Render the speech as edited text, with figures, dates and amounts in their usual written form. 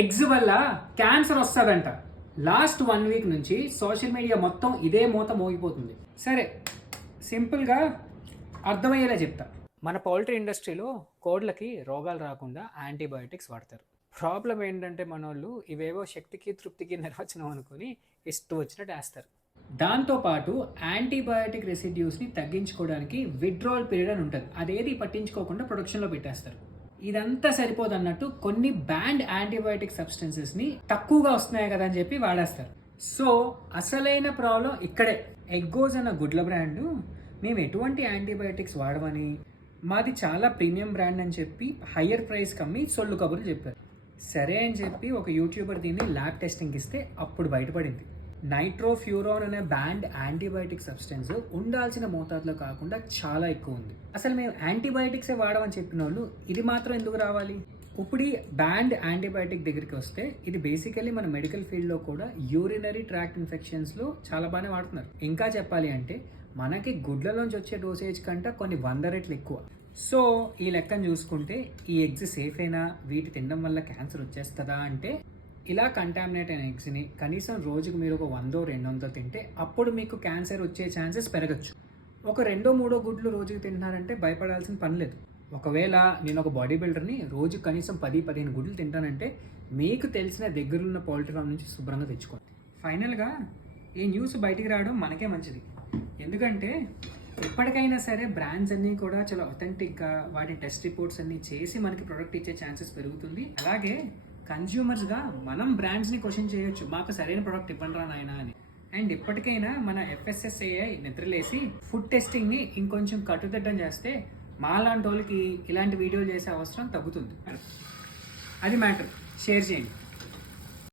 Eggs వల్ల cancer వస్తుందంట. Last 1 week నుంచి సోషల్ మీడియా మొత్తం ఇదే మూత మోగిపోతుంది. సరే, సింపుల్గా అర్థమయ్యేలా చెప్తా. మన పౌల్ట్రీ ఇండస్ట్రీలో కోడ్లకి రోగాలు రాకుండా యాంటీబయాటిక్స్ వాడతారు. ప్రాబ్లం ఏంటంటే మనోళ్ళు ఇవేవో శక్తికి తృప్తికి నిర్వచనం అనుకుని ఇష్టం వచ్చినట్టు వేస్తారు. దాంతోపాటు యాంటీబయాటిక్ రెసిడ్యూస్ని తగ్గించుకోవడానికి విత్డ్రావల్ పీరియడ్ అని ఉంటుంది. అదేది పట్టించుకోకుండా ప్రొడక్షన్లో పెట్టేస్తారు. ఇదంతా సరిపోదన్నట్టు కొన్ని బ్యాండ్ యాంటీబయాటిక్ సబ్స్టెన్సెస్ని తక్కువగా వస్తున్నాయి కదా అని చెప్పి వాడేస్తారు. సో అసలైన ప్రాబ్లం ఇక్కడే. ఎగ్గోజ్ అన్న గుడ్ల బ్రాండు మేము ఎటువంటి యాంటీబయాటిక్స్ వాడమని, మాది చాలా ప్రీమియం బ్రాండ్ అని చెప్పి హయ్యర్ ప్రైస్ కమ్మి సొల్లు కబుర్లు చెప్పారు. సరే అని చెప్పి ఒక యూట్యూబర్ దీన్ని ల్యాబ్ టెస్టింగ్ ఇస్తే అప్పుడు బయటపడింది నైట్రోఫ్యూరాన్ అనే బ్యాండ్ యాంటీబయాటిక్ సబ్స్టెన్స్ ఉండాల్సిన మోతాదులో కాకుండా చాలా ఎక్కువ ఉంది. అసలు మేము యాంటీబయాటిక్సే వాడమని చెప్పిన వాళ్ళు ఇది మాత్రం ఎందుకు రావాలి? ఇప్పుడు ఈ బ్యాండ్ యాంటీబయాటిక్ దగ్గరికి వస్తే ఇది బేసికలీ మన మెడికల్ ఫీల్డ్లో కూడా యూరినరీ ట్రాక్ట్ ఇన్ఫెక్షన్స్లో చాలా బాగానే వాడుతున్నారు. ఇంకా చెప్పాలి అంటే మనకి గుడ్లలోంచి వచ్చే డోసేజ్ కంటే కొన్ని 100 రెట్లు ఎక్కువ. సో ఈ లెక్కను చూసుకుంటే ఈ ఎగ్స్ సేఫ్ అయినా వీటి తినడం వల్ల క్యాన్సర్ వచ్చేస్తుందా అంటే, ఇలా కంటామినేట్ అయిన ఎగ్స్ని కనీసం రోజుకు మీరు ఒక 100-200 తింటే అప్పుడు మీకు క్యాన్సర్ వచ్చే ఛాన్సెస్ పెరగచ్చు. ఒక 2-3 గుడ్లు రోజుకి తింటున్నారంటే భయపడాల్సిన పని లేదు. ఒకవేళ నేను ఒక బాడీ బిల్డర్ని రోజు కనీసం 10-15 గుడ్లు తింటానంటే మీకు తెలిసిన దగ్గరున్న పౌల్ట్రీ ఫామ్ నుంచి శుభ్రంగా తెచ్చుకోండి. ఫైనల్గా ఈ న్యూస్ బయటికి రావడం మనకే మంచిది. ఎందుకంటే ఎప్పటికైనా సరే బ్రాండ్స్ అన్నీ కూడా చాలా అథెంటిక్గా వాటి టెస్ట్ రిపోర్ట్స్ అన్నీ చేసి మనకి ప్రొడక్ట్ ఇచ్చే ఛాన్సెస్ పెరుగుతుంది. అలాగే కన్జ్యూమర్స్గా మనం బ్రాండ్స్ని క్వశ్చన్ చేయొచ్చు, మాకు సరైన ప్రొడక్ట్ ఇవ్వండి రా నాయనా అని. అండ్ ఇప్పటికైనా మన FSSAI నిద్రలేసి ఫుడ్ టెస్టింగ్ని ఇంకొంచెం కట్టుదిట్టం చేస్తే మాలాంటి వాళ్ళకి ఇలాంటి వీడియోలు చేసే అవసరం తగ్గుతుంది. అది మ్యాటర్. షేర్ చేయండి.